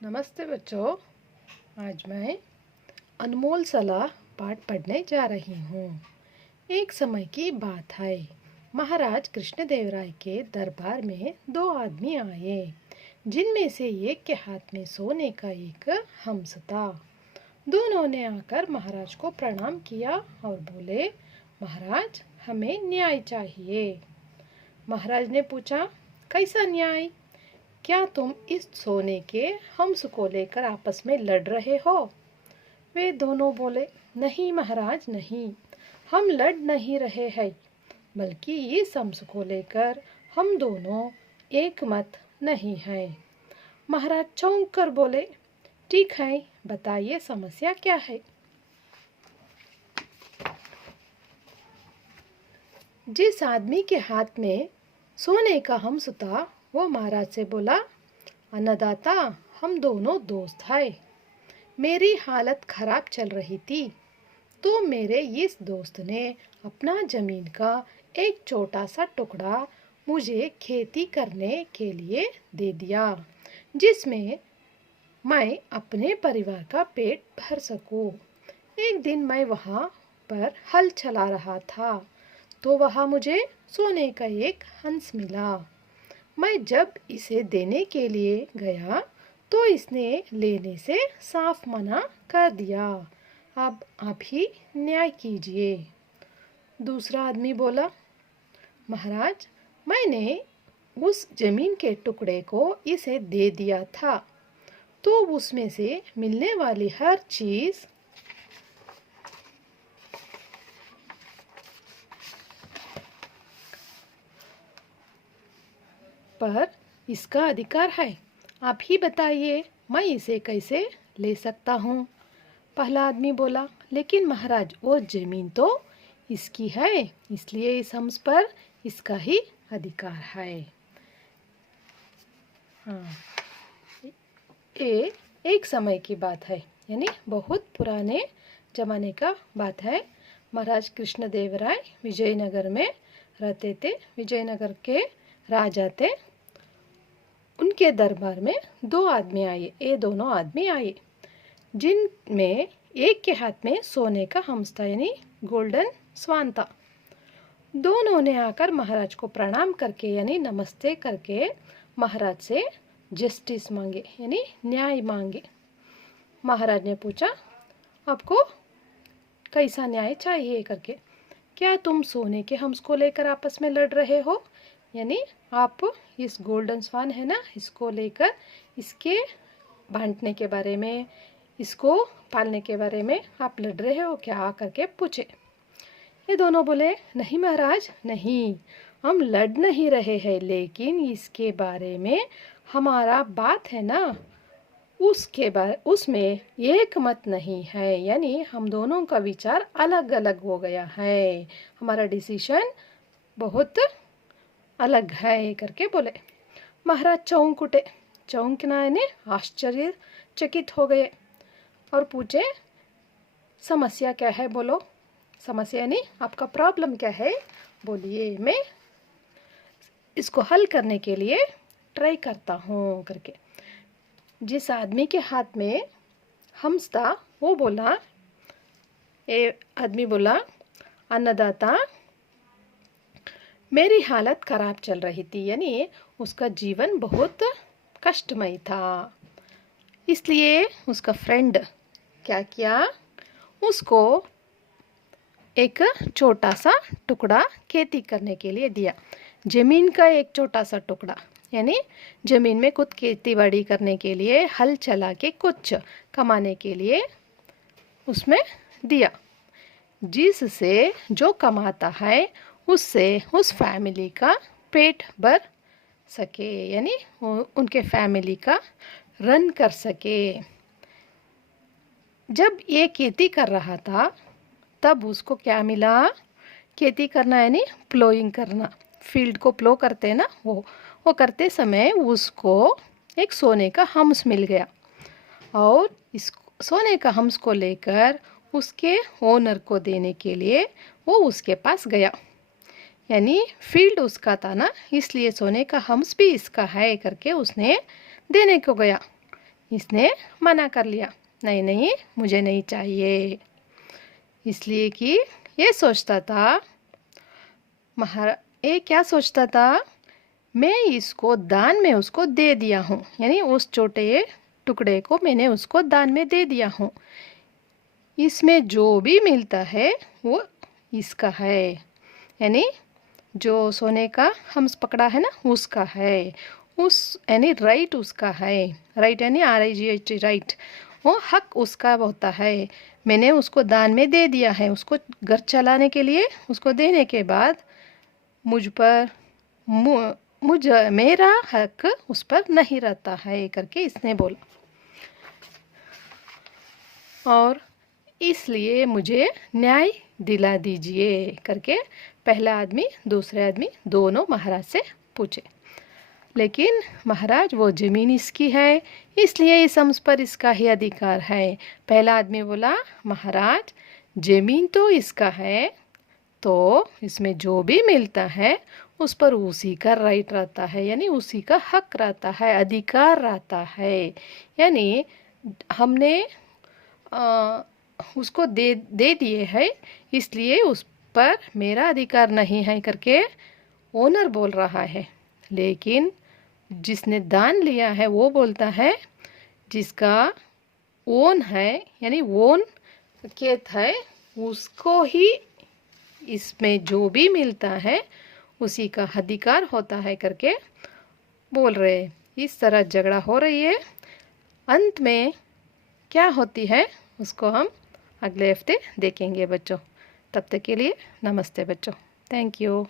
नमस्ते बच्चों। आज मैं अनमोल सलाह पाठ पढ़ने जा रही हूँ। एक समय की बात है। महाराज कृष्णदेवराय के दरबार में दो आदमी आए, जिनमें से एक के हाथ में सोने का एक हंस था। दोनों ने आकर महाराज को प्रणाम किया और बोले, महाराज, हमें न्याय चाहिए। महाराज ने पूछा, कैसा न्याय? क्या तुम इस सोने के हंस को लेकर आपस में लड़ रहे हो? वे दोनों बोले, नहीं महाराज, नहीं, हम लड़ नहीं रहे हैं, बल्कि इस हंस को लेकर हम दोनों एक मत नहीं हैं। महाराज चौंक कर बोले, ठीक है, बताइए समस्या क्या है? जिस आदमी के हाथ में सोने का हंस था, वो महाराज से बोला, अन्नदाता, हम दोनों दोस्त हैं। मेरी हालत खराब चल रही थी, तो मेरे इस दोस्त ने अपना जमीन का एक छोटा सा टुकड़ा मुझे खेती करने के लिए दे दिया, जिसमें मैं अपने परिवार का पेट भर सकूं। एक दिन मैं वहाँ पर हल चला रहा था, तो वहाँ मुझे सोने का एक हंस मिला। मैं जब इसे देने के लिए गया, तो इसने लेने से साफ मना कर दिया। अब आप ही न्याय कीजिए। दूसरा आदमी बोला, महाराज, मैंने उस जमीन के टुकड़े को इसे दे दिया था, तो उसमें से मिलने वाली हर चीज पर इसका अधिकार है। आप ही बताइए, मैं इसे कैसे ले सकता हूँ? पहला आदमी बोला, लेकिन महाराज, वो जमीन तो इसकी है, इसलिए इस हंस पर इसका ही अधिकार है। हाँ, ये एक समय की बात है, यानी बहुत पुराने जमाने का बात है। महाराज कृष्णदेवराय विजयनगर में रहते थे। विजयनगर के राजा थे। उनके दरबार में दो आदमी आए। ये दोनों आदमी आए, जिनमें एक के हाथ में सोने का हंस था, यानी गोल्डन स्वान था। दोनों ने आकर महाराज को प्रणाम करके, यानी नमस्ते करके, महाराज से जस्टिस मांगे, यानी न्याय मांगे। महाराज ने पूछा, आपको कैसा न्याय चाहिए करके? क्या तुम सोने के हंस को लेकर आपस में लड़ रहे हो? यानी आप इस गोल्डन स्वान है ना, इसको लेकर इसके बांटने के बारे में, इसको पालने के बारे में आप लड़ रहे हो क्या करके पूछे। ये दोनों बोले, नहीं महाराज, नहीं, हम लड़ नहीं रहे हैं, लेकिन इसके बारे में हमारा बात है ना, उसमें एक मत नहीं है, यानी हम दोनों का विचार अलग अलग हो गया है, हमारा डिसीजन बहुत अलग है करके बोले। महाराज चौंक उठे। चौंकना यानी आश्चर्यचकित हो गए और पूछे, समस्या क्या है, बोलो। समस्या यानी आपका प्रॉब्लम क्या है, बोलिए, मैं इसको हल करने के लिए ट्राई करता हूँ करके। जिस आदमी के हाथ में हंस था, वो बोला, ये आदमी बोला, अन्नदाता, मेरी हालत खराब चल रही थी, यानी उसका जीवन बहुत कष्टमय था। इसलिए उसका फ्रेंड क्या किया, उसको एक छोटा सा टुकड़ा खेती करने के लिए दिया। जमीन का एक छोटा सा टुकड़ा, यानी जमीन में कुछ खेती बाड़ी करने के लिए, हल चला के कुछ कमाने के लिए उसमें दिया, जिससे जो कमाता है उससे उस फैमिली का पेट भर सके, यानी उनके फैमिली का रन कर सके। जब ये खेती कर रहा था, तब उसको क्या मिला? खेती करना यानी प्लोइंग करना, फील्ड को प्लो करते हैं ना, वो करते समय उसको एक सोने का हंस मिल गया, और इस सोने का हंस को लेकर उसके ओनर को देने के लिए वो उसके पास गया। यानी फील्ड उसका था ना, इसलिए सोने का हंस भी इसका है करके उसने देने को गया। इसने मना कर लिया, नहीं नहीं मुझे नहीं चाहिए, इसलिए कि ये सोचता था ये क्या सोचता था, मैं इसको दान में उसको दे दिया हूँ, यानी उस छोटे टुकड़े को मैंने उसको दान में दे दिया हूँ, इसमें जो भी मिलता है वो इसका है, यानी जो सोने का हम्स पकड़ा है ना उसका है, उस यानी राइट उसका है, राइट यानी RIGHT राइट, वो हक उसका होता है, मैंने उसको दान में दे दिया है, उसको घर चलाने के लिए उसको देने के बाद मुझ पर मेरा हक उस पर नहीं रहता है करके इसने बोला, और इसलिए मुझे न्याय दिला दीजिए करके पहला आदमी दूसरे आदमी दोनों महाराज से पूछे। लेकिन महाराज वो ज़मीन इसकी है, इसलिए इस हम्स पर इसका ही अधिकार है। पहला आदमी बोला महाराज ज़मीन तो इसका है, तो इसमें जो भी मिलता है उस पर उसी का राइट रहता है, यानी उसी का हक रहता है, अधिकार रहता है, यानी हमने उसको दे दिए है, इसलिए उस पर मेरा अधिकार नहीं है करके ओनर बोल रहा है। लेकिन जिसने दान लिया है वो बोलता है जिसका ओन है, यानी ओन खेत है, उसको ही इसमें जो भी मिलता है उसी का अधिकार होता है करके बोल रहे। इस तरह झगड़ा हो रही है, अंत में क्या होती है उसको हम अगले हफ्ते देखेंगे बच्चों। तब तक के लिए नमस्ते बच्चों, थैंक यू।